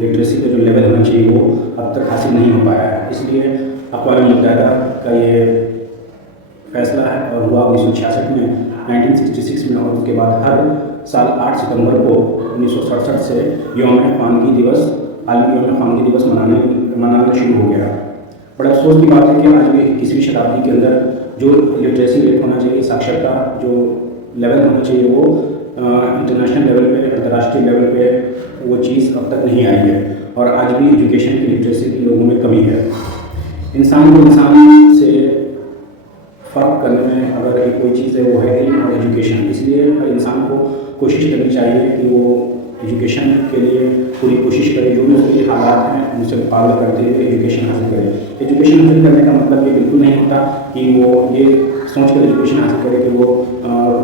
Literacy का जो level होना चाहिए वो अब तक हासिल नहीं हो पाया है। इसलिए अक़वाम मुत्तहिदा का ये फैसला है और हुआ 1966 में, 1966 में, और उसके बाद हर साल 8 सितंबर को 1967 से यौम ख़वानगी दिवस, आलमी यौम ख़वानगी दिवस मनाना शुरू हो गया। बड़ा अफसोस की बात है कि आज भी 21वीं शताब्दी के अंदर जो लिटरेसी रेट होना चाहिए, साक्षरता जो लेवल होना चाहिए, वो इंटरनेशनल लेवल पे, अंतर्राष्ट्रीय लेवल पे वो चीज़ अब तक नहीं आई है, और आज भी एजुकेशन की लिटरेसी की लोगों में कमी है। इंसान को इंसान से फ़र्क करने में अगर एक कोई चीज़ है वो है इल्म और एजुकेशन। इसलिए हर इंसान को कोशिश करनी चाहिए कि वो एजुकेशन के लिए पूरी कोशिश करे, जो भी उसके लिए हालात हैं उनसे मुकाबला करते हुए एजुकेशन हासिल करे। एजुकेशन हासिल करने का मतलब ये बिल्कुल नहीं होता कि वो ये सोच कर एजुकेशन हासिल करे कि वो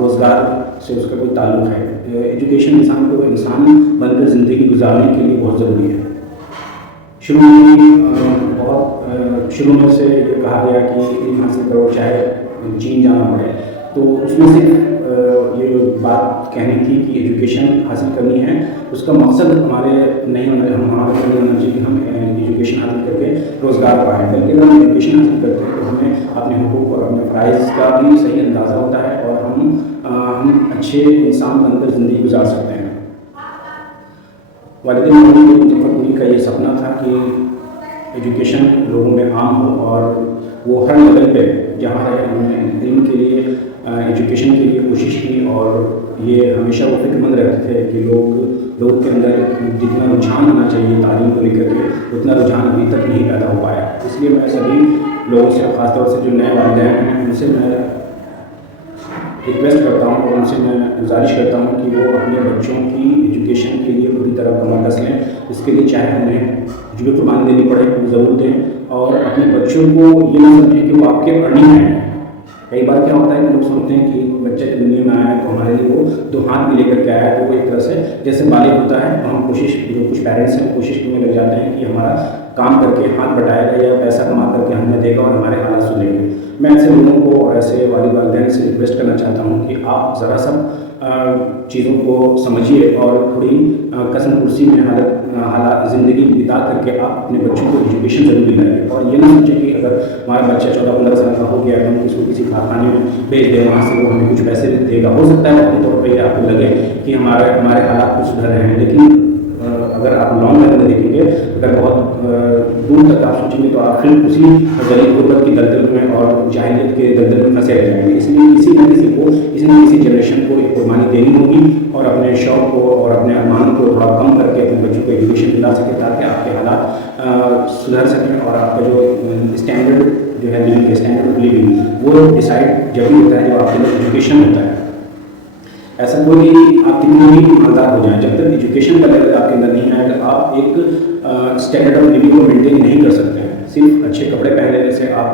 रोज़गार से उसका कोई ताल्लुक़ है। एजुकेशन इंसान को इंसान बनकर ज़िंदगी गुजारने के लिए बहुत ज़रूरी है। शुरू में से ये कहा गया कि इल्म हासिल करो चाहे चीन जाना पड़े, तो उसमें से ये बात कहनी थी कि एजुकेशन हासिल करनी है, उसका मकसद हमारा नहीं होना चाहिए कि हम एजुकेशन हासिल करके रोज़गार पाएँ, बल्कि अगर हम एजुकेशन हासिल करते हैं तो हमें अपने हुकूक और अपने फ़राइज़ का भी सही अंदाज़ा होता है और हम अच्छे इंसान बनकर ज़िंदगी गुजार सकते हैं। वालिद मौलवी मुज़फ़्फ़रपुरी का ये सपना था कि एजुकेशन लोगों में आम हो, और वो हर लेवल पे जहाँ रहे उन्होंने इल्म के लिए, एजुकेशन के लिए कोशिश की, और ये हमेशा वो फ़िक्रमंद रहते थे कि लोग के अंदर जितना रुझान होना चाहिए तालीम को लेकर के, उतना रुझान अभी तक नहीं पैदा हो पाया। इसलिए मैं सभी लोगों से, ख़ासतौर से जो नए वालिदैन हैं, उनसे मैं रिक्वेस्ट करता हूँ और उनसे मैं गुजारिश करता हूँ कि वो अपने बच्चों की एजुकेशन के लिए पूरी तरह कमर कस लें। इसके लिए चाहे उन्हें जो भी कुर्बानी देनी पड़े वो ज़रूर दें, और अपने बच्चों को ये ना समझें कि वो आपके अर्निंग हैं। कई बार क्या होता है कि लोग सोचते हैं कि बच्चा दुनिया में आया है तो हमारे लिए वो दो हाथ में लेकर के आया है, तो वो एक तरह से जैसे बालिग होता है, तो हम कोशिश, जो कुछ पेरेंट्स हैं कोशिश करने लग जाते हैं कि हमारा काम करके हाथ बटाएगा या पैसा कमा करके हमें देगा और हमारे हालात सुनेंगे। मैं ऐसे लोगों को और ऐसे वालिदैन से रिक्वेस्ट करना चाहता हूँ कि आप ज़रा सा चीज़ों को समझिए और थोड़ी कसम कुर्सी में हालात ज़िंदगी बिता करके आप अपने बच्चों को एजुकेशन ज़रूर दिलाइए। और ये ना सोचें कि अगर हमारा बच्चा 14-15 साल का हो गया है, हम उसको किसी कारखाने में भेज दें, वहाँ से वो हमें कुछ पैसे देगा। हो सकता है अपने तौर पर आपको लगे कि हमारे हालात कुछ सुधर रहे हैं, लेकिन अगर आप लॉन्ग रन में देखेंगे, अगर बहुत दूर तक आप सोचेंगे तो आप फिर उसी गरीब गुर्बत की दलदल में और जाहिलियत के दलदल में फंसे रह जाएंगे। इसलिए किसी न किसी जनरेशन को एक कुर्बानी देनी होगी और अपने शौक़ को और अपने अरमान को थोड़ा कम करके अपने बच्चों को एजुकेशन दिला सके, ताकि आपके हालात सुधर सकें और आपका जो स्टैंडर्ड जो है लिविंग के स्टैंडर्ड ऑफ लिविंग वो डिसाइड जब भी होता है जब आपके अंदर एजुकेशन होता है। ऐसा कोई आप कितने भी ईमानदार हो जाएं, जब तक एजुकेशन का लेवल आपके अंदर नहीं आएगा आप एक स्टैंडर्ड ऑफ लिविंग को मेंटेन नहीं कर सकते हैं। सिर्फ अच्छे कपड़े पहन लेने से आप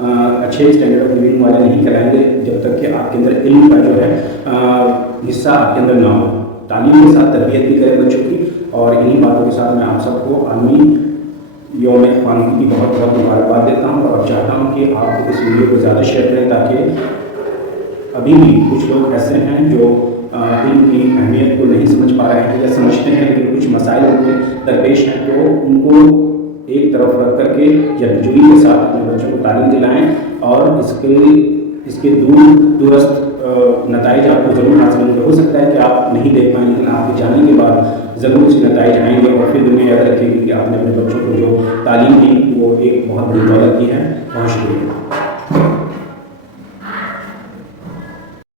अच्छे स्टैंडर्ड ऑफ लिविंग वाले नहीं कहलाएंगे, जब तक कि आपके अंदर इल्म का जो है हिस्सा आपके अंदर ना हो। तालीम के साथ तरबियत भी करें बच्चों की, और इन्हीं बातों के साथ मैं आप सबको आलमी यौम ख़वानगी की बहुत बहुत मुबारकबाद देता हूँ और चाहता हूँ कि आप इस वीडियो को ज़्यादा शेयर करें, ताकि अभी भी कुछ लोग ऐसे हैं जो इल्म की अहमियत को नहीं समझ पा रहे हैं या समझते हैं लेकिन कुछ मसाइल उनके दरपेश हैं, तो उनको एक तरफ रख करके यकजुई के साथ अपने बच्चों को तालीम दिलाएं और इसके दूरस्थ नताइज आपको ज़रूर हासिल होंगे। हो सकता है कि आप नहीं देख पाएँ, लेकिन आपके जाने के बाद ज़रूर इसके नताइज आएंगे और फिर दुनिया याद रखेगी कि आपने अपने बच्चों को जो तालीम दी वो एक बहुत बड़ी दौलत दी है। बहुत शुक्रिया।